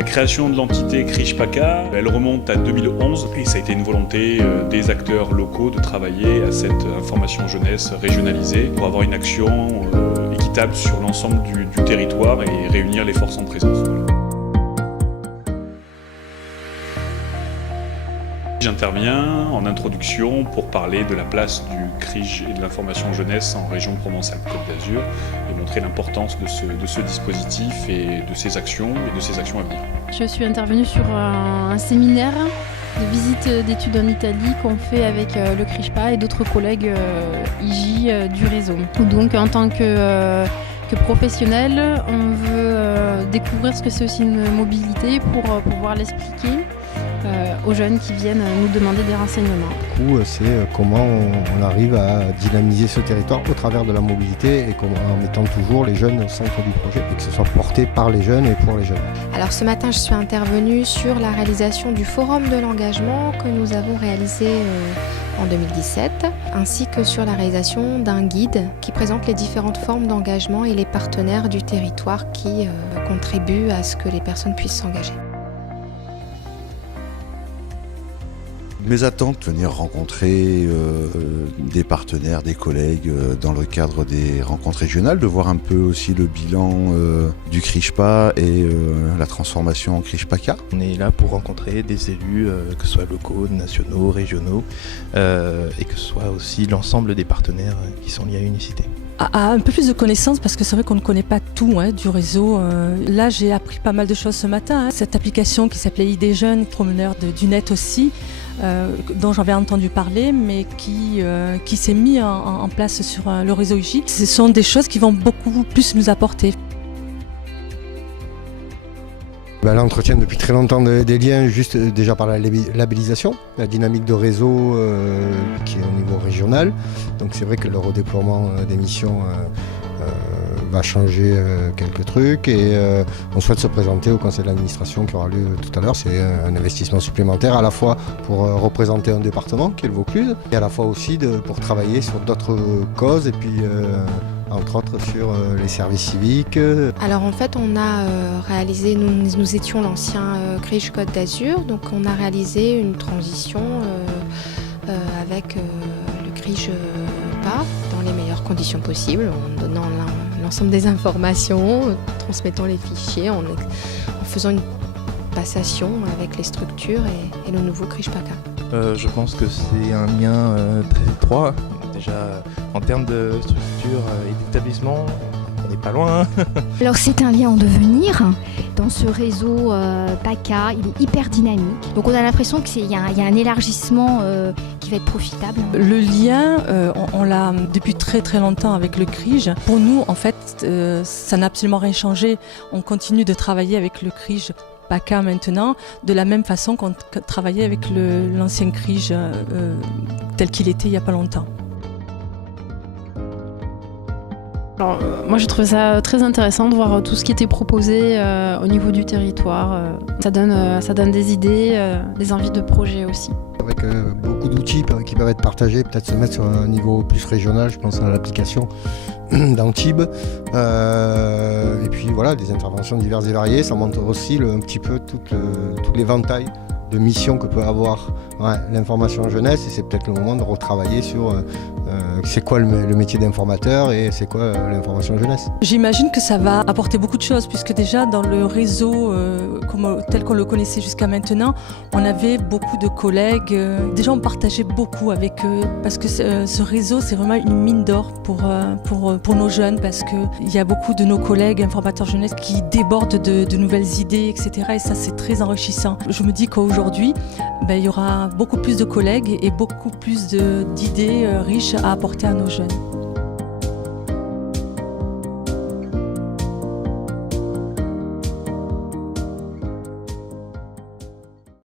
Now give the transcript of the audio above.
La création de l'entité CRIJ-PACA, elle remonte à 2011 et ça a été une volonté des acteurs locaux de travailler à cette information jeunesse régionalisée pour avoir une action équitable sur l'ensemble du territoire et réunir les forces en présence. Voilà. J'interviens en introduction pour parler de la place du CRIJ et de l'information jeunesse en région Provence-Alpes-Côte d'Azur et montrer l'importance de ce dispositif et de ses actions à venir. Je suis intervenue sur un séminaire de visite d'études en Italie qu'on fait avec le CRIJPA et d'autres collègues IJ du réseau. Donc en tant que professionnel, on veut découvrir ce que c'est aussi une mobilité pour pouvoir l'expliquer aux jeunes qui viennent nous demander des renseignements. Du coup, c'est comment on arrive à dynamiser ce territoire au travers de la mobilité et en mettant toujours les jeunes au centre du projet et que ce soit porté par les jeunes et pour les jeunes. Alors ce matin, je suis intervenue sur la réalisation du Forum de l'engagement que nous avons réalisé en 2017, ainsi que sur la réalisation d'un guide qui présente les différentes formes d'engagement et les partenaires du territoire qui contribuent à ce que les personnes puissent s'engager. Mes attentes, venir rencontrer des partenaires, des collègues dans le cadre des rencontres régionales, de voir un peu aussi le bilan du CRIJPA et la transformation en CRIJ-PACA. On est là pour rencontrer des élus, que ce soit locaux, nationaux, régionaux, et que ce soit aussi l'ensemble des partenaires qui sont liés à Unicité. À un peu plus de connaissances parce que c'est vrai qu'on ne connaît pas tout du réseau. Là, j'ai appris pas mal de choses ce matin. Cette application qui s'appelait ID Jeunes, promeneur du net aussi, dont j'avais entendu parler, mais qui s'est mis en place sur le réseau IJ. Ce sont des choses qui vont beaucoup plus nous apporter. Là, on entretient depuis très longtemps des liens juste déjà par la labellisation, la dynamique de réseau qui est au niveau régional. Donc c'est vrai que le redéploiement des missions va changer quelques trucs et on souhaite se présenter au conseil d'administration qui aura lieu tout à l'heure. C'est un investissement supplémentaire à la fois pour représenter un département qui est le Vaucluse et à la fois aussi pour travailler sur d'autres causes et puis entre autres sur les services civiques. Alors en fait on a réalisé, nous étions l'ancien CRIJ Côte d'Azur, donc on a réalisé une transition avec le CRIJ-PA dans les meilleures conditions possibles, en donnant l'ensemble des informations, en transmettant les fichiers, en faisant une passation avec les structures et le nouveau CRIJ-PACA. Je pense que c'est un lien très étroit. Déjà, en termes de structure et d'établissement, on n'est pas loin. Alors c'est un lien en devenir. Dans ce réseau PACA, il est hyper dynamique. Donc on a l'impression qu'il y a un élargissement qui va être profitable. Le lien, on l'a depuis très très longtemps avec le CRIJ. Pour nous, en fait, ça n'a absolument rien changé. On continue de travailler avec le CRIJ PACA maintenant, de la même façon qu'on travaillait avec l'ancien CRIJ tel qu'il était il n'y a pas longtemps. Alors, moi je trouve ça très intéressant de voir tout ce qui était proposé au niveau du territoire. Ça donne des idées, des envies de projet aussi. Avec beaucoup d'outils qui peuvent être partagés, peut-être se mettre sur un niveau plus régional, je pense à l'application d'Antibes. Et puis voilà, des interventions diverses et variées, ça montre aussi un petit peu tout l'éventail de missions que peut avoir l'information jeunesse et c'est peut-être le moment de retravailler sur c'est quoi le métier d'informateur et c'est quoi l'information jeunesse. J'imagine que ça va apporter beaucoup de choses puisque déjà dans le réseau tel qu'on le connaissait jusqu'à maintenant, on avait beaucoup de collègues, déjà on partageait beaucoup avec eux parce que ce réseau c'est vraiment une mine d'or pour nos jeunes parce qu'il y a beaucoup de nos collègues informateurs jeunesse qui débordent de nouvelles idées, etc. Et ça c'est très enrichissant. Je me dis qu'aujourd'hui, il y aura beaucoup plus de collègues et beaucoup plus d'idées riches à apporter à nos jeunes.